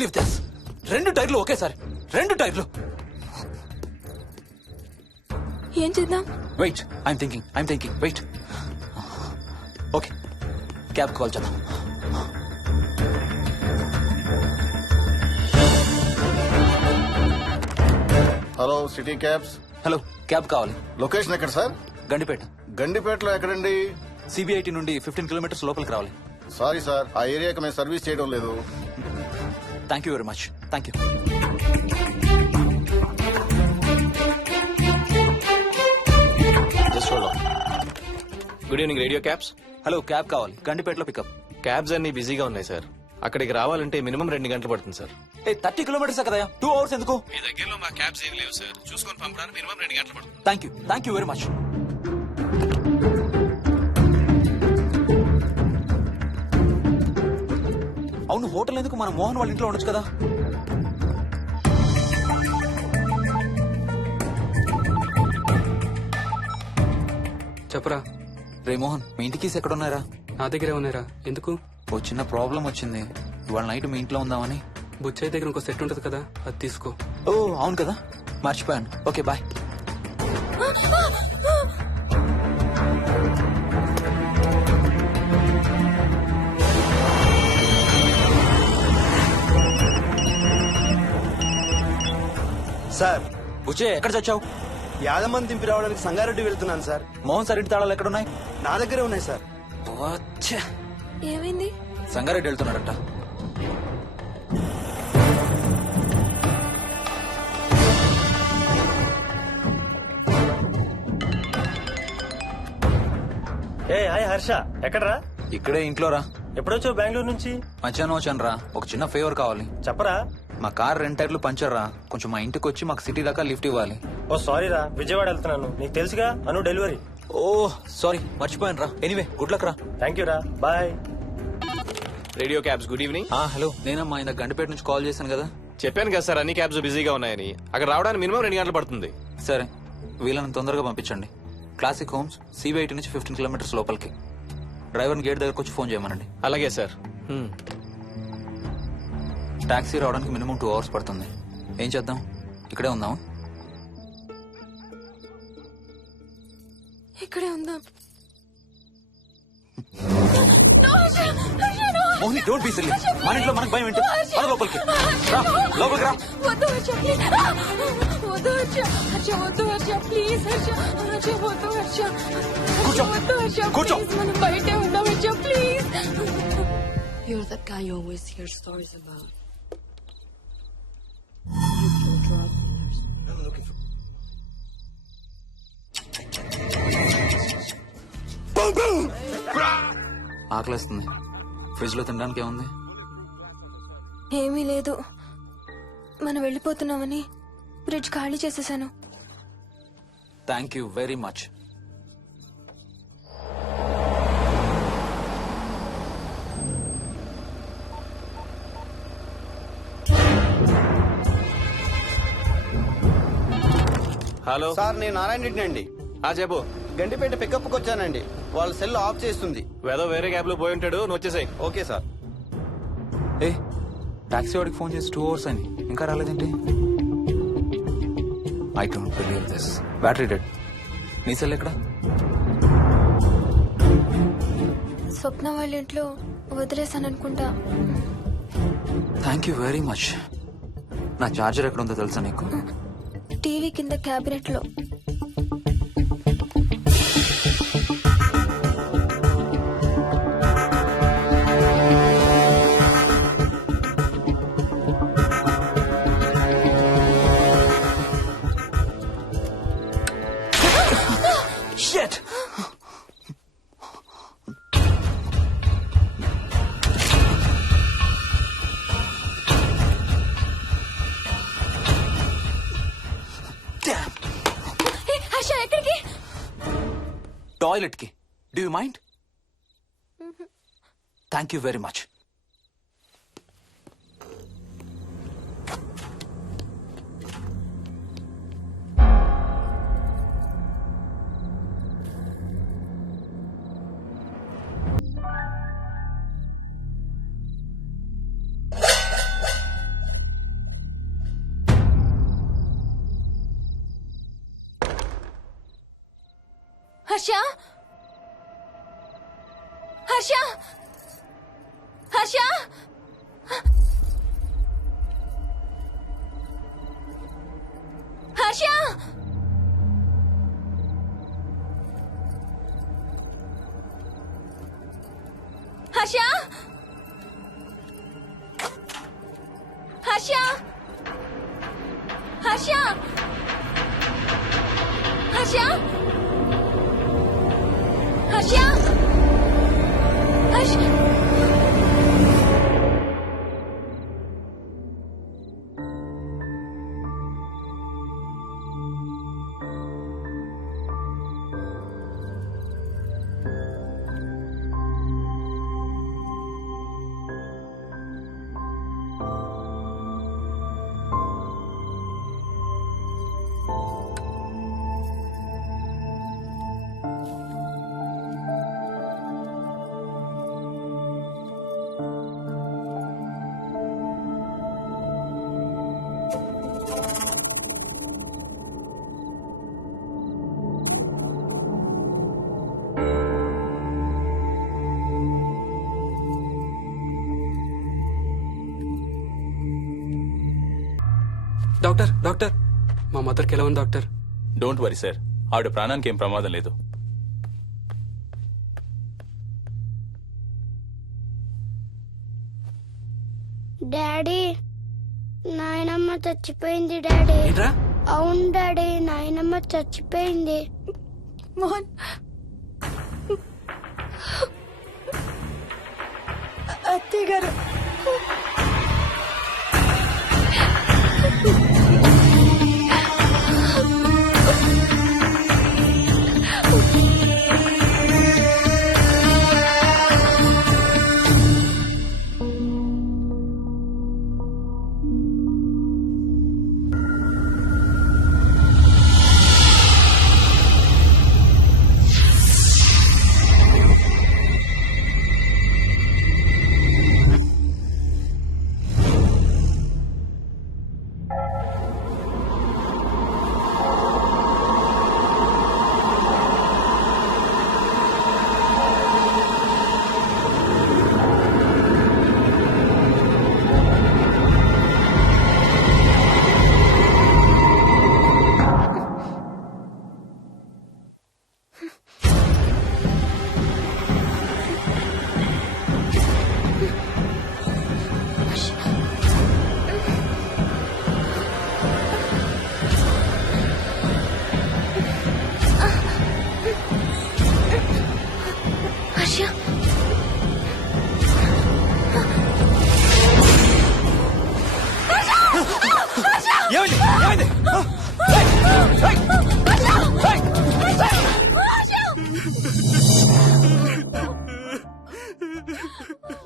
Believe this రెండు టైర్లు ఒకేసారి. రెండు టైర్లు. ఏం చేద్దాం? Wait I'm thinking I'm thinking wait okay cab call చేద్దాం. Hello city cabs hello cab కావాలి. లొకేషన్ ఎక్కడ సార్ గండిపేట. గండిపేటలో ఎక్కడండి? సిబిఐటి నుండి ఫిఫ్టీన్ కిలోమీటర్స్ లోపలికి రావాలి. సారీ సార్ ఆ ఏరియాకి మేము సర్వీస్ చేయడం లేదు. Thank you very much thank you good evening radio cabs hello cab కావాలి. గండిపేటలో పికప్ క్యాబ్స్ అన్ని బిజీగా ఉన్నాయి సార్ అక్కడికి రావాలంటే మినిమం రెండు గంటలు పడుతుంది సార్ ఏ థర్టీ కిలోమీటర్స్ కదా? టూ అవర్స్ ఎందుకు? మీ దగ్గరలో మా క్యాబ్స్ ఏం లేవు సార్ చూసుకొని పంపడానికి మినిమం రెండు గంటలు పడుతుంది. Thank you thank you very much hotel ఎందుకు మన మోహన్ వాళ్ళ ఇంట్లో ఉండొచ్చు కదా? చెప్పరా. రే మోహన్ మీ ఇంటికి ఎక్కడ ఉన్నారా నా దగ్గరే ఉన్నారా ఎందుకు? ఓ చిన్న ప్రాబ్లం వచ్చింది. ఇవాళ నైట్ మీ ఇంట్లో ఉందామని. బుచ్చయ్య దగ్గర ఇంకో సెట్ ఉంటది కదా అది తీసుకో. ఓ అవును కదా? మర్చిపోయాను. Okay bye. సార్ బుచ్చే ఎక్కడ చచ్చావు? యాదమ్మని దింపి రావడానికి సంగారెడ్డి వెళ్తున్నాను సార్. మోహన్ సార్ ఇంటి తాళాలు ఎక్కడున్నాయి? నా దగ్గరే ఉన్నాయి సార్. వచ్చే ఏమైంది? సంగారెడ్డి వెళ్తున్నాడట ఏ హాయ్ హర్ష ఎక్కడరా? ఇక్కడే ఇంట్లో రా ఎప్పుడొచ్చావు బెంగళూరు నుంచి? మధ్యాహ్నం వచ్చాను రా ఒక చిన్న ఫేవర్ కావాలి. చెప్పరా? మా కార్ రెండు టైర్లు పంచర్ రా కొంచెం మా ఇంటికి వచ్చి మాకు సిటీ దాకా లిఫ్ట్ ఇవ్వాలి. ఓ సారీ రా విజయవాడ వెళ్తున్నాను. నీకు తెలుసుగా? అను డెలివరీ. Oh sorry. మర్చిపోయాను రా ఎనీవే గుడ్ లక్ రా థ్యాంక్ యూ రా. Bye radio cabs good evening. ఆ, హలో. నేనమ్మా ఇంత గంటపేట నుంచి కాల్ చేశాను కదా. చెప్పాను కదా సార్ అన్ని క్యాబ్స్ బిజీగా ఉన్నాయని. అక్కడ రావడానికి మినిమం రెండు గంటలు పడుతుంది. సరే. వీళ్ళని తొందరగా పంపించండి. క్లాసిక్ హోమ్స్ సిబిఐటి నుంచి ఫిఫ్టీన్ కిలోమీటర్స్ లోపలికి. డ్రైవర్ని గేట్ దగ్గరకు వచ్చి ఫోన్ చేయమనండి. అలాగే సార్. హ్మ్. టాక్సీ రావడానికి మినిమం టూ అవర్స్ పడుతుంది. ఏం చేద్దాం? ఇక్కడే ఉందాం ఇక్కడే ఉందాం. Mohini don't be silly. మన ఇంట్లో మనకు భయం ఏంటి? మన లోపలికి. రా లోపలికి రా. వద్దు హర్ష వద్దు హర్ష హర్ష వద్దు హర్ష ప్లీజ్ హర్ష హర్ష వద్దు హర్ష కూర్చో. వద్దు హర్ష కూర్చో. మనం బయటే ఉందాం Harsha please. You're that guy you always hear stories about. Dealers. ఆకలేస్తుంది. ఫ్రిడ్జ్లో తినడానికి ఏముంది? ఏమీ లేదు. మనం వెళ్ళిపోతున్నామని ఫ్రిడ్జ్ ఖాళీ చేసేసాను. Thank you very much hello. Sir నేను నారాయణ రెడ్డి అండి. ఆ చెప్పు. గండిపేట పికప్కి వచ్చానండి. వాళ్ళ సెల్ ఆఫ్ చేస్తుంది. వేదో వేరే క్యాబ్లో పోయి ఉంటాడు నువ్వు వచ్చేసాయి. Okay sir. ఏ టాక్సీ వాడికి ఫోన్ చేసి టూ అవర్స్ అని ఇంకా రాలేదేంటి? I don't believe this battery dead నీ సెల్ ఎక్కడ? స్వప్న వాళ్ళ ఇంట్లో వదిలేసాను అనుకుంటా. థ్యాంక్ యూ వెరీ మచ్ నా చార్జర్ ఎక్కడ ఉందో తెలుసా నీకు? టీవీ కింద క్యాబినెట్లో టాయిలెట్కి do you mind thank you very much Harsha? Harsha? Harsha? Harsha? Harsha? Harsha? Harsha? Harsha? 阿香。阿 doctor doctor. మా మదర్కి ఎలా ఉంది డాక్టర్? డోంట్ వరీ సార్ ఆవిడ ప్రాణానికి ఏం ప్రమాదం లేదు. డాడీ నాయనమ్మ చచ్చిపోయింది డాడీ. ఏంట్రా? అవును డాడీ నాయనమ్మ చచ్చిపోయింది. మోహన్. అత్తయ్య గారు.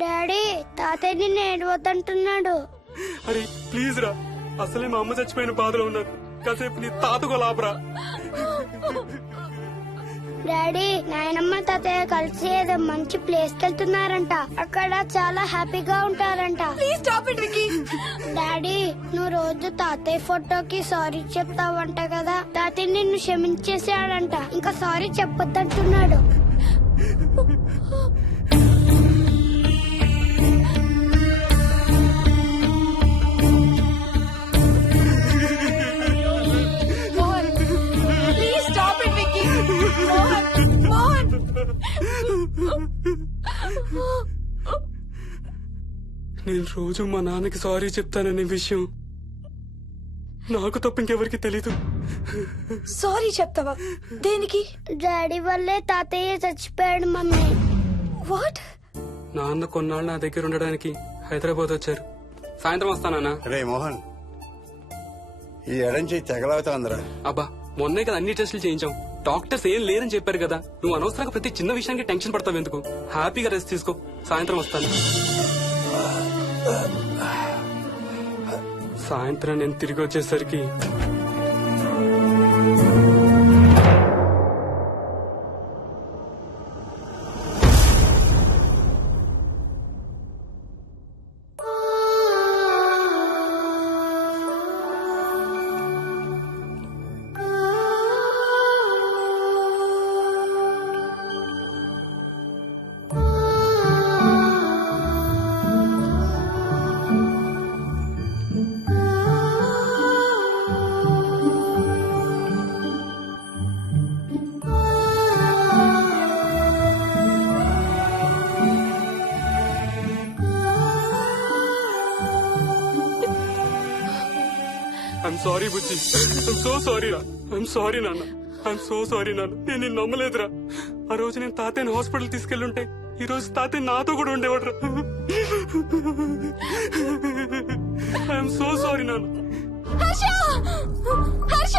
డాడీ తాతయ్య నిన్ను ఏడవద్దంటున్నాడు అరే ప్లీజ్ రా. అసలే మా అమ్మ చచ్చిపోయిన బాధలో ఉన్నారు కాసేపు నీ తాతకు లాపరా డాడీ నాయనమ్మ తాతయ్య కలిసి ఏదో మంచి ప్లేస్కి వెళ్తున్నారంట. అక్కడ చాలా హ్యాపీగా ఉంటారంట. Please stop it Vicky daddy నువ్వు రోజు తాతయ్య ఫోటోకి సారీ చెప్తావంట కదా. తాతయ్య నిన్ను క్షమించేసాడంట ఇంకా సారీ చెప్పొద్దంటున్నాడు. నేను రోజు మా నాన్నకి సారీ చెప్తాననే విషయం నాకు తప్ప ఇంకెవరికి తెలీదు. సారీ చెప్తావా? దేనికి? డాడీ వల్లే తాతయ్య చచ్చిపోయాడు మమ్మీ. వాట్? నాన్న కొన్నాళ్ళు నా దగ్గర ఉండడానికి హైదరాబాద్ వచ్చారు. సాయంత్రం వస్తానా రే మోహన్. ఈ ఎడం చేయి తెగలవుతోందిరా అబ్బా మొన్నే కదా అన్ని టెస్టులు చేయించాం. డాక్టర్స్ ఏం లేరని చెప్పారు కదా. నువ్వు అనవసరంగా ప్రతి చిన్న విషయానికి టెన్షన్ పడతావు ఎందుకు? హ్యాపీగా రెస్ట్ తీసుకో. సాయంత్రం వస్తాను. సాయంత్రం నేను తిరిగి వచ్చేసరికి ఐఎమ్ సారీ బుజ్జి. ఐఎమ్ సో సారీ రా. ఐఎమ్ సారీ నాన్న. ఐఎమ్ సో సారీ నాన్న. నేను నిన్ను నమ్మలేదురా. ఆ రోజు నేను తాతయ్యని హాస్పిటల్ తీసుకెళ్ళుంటే ఈ రోజు తాతయ్య నాతో కూడా ఉండేవాడు రా ఐఎమ్ సో సారీ నాన్న హర్ష! హర్ష!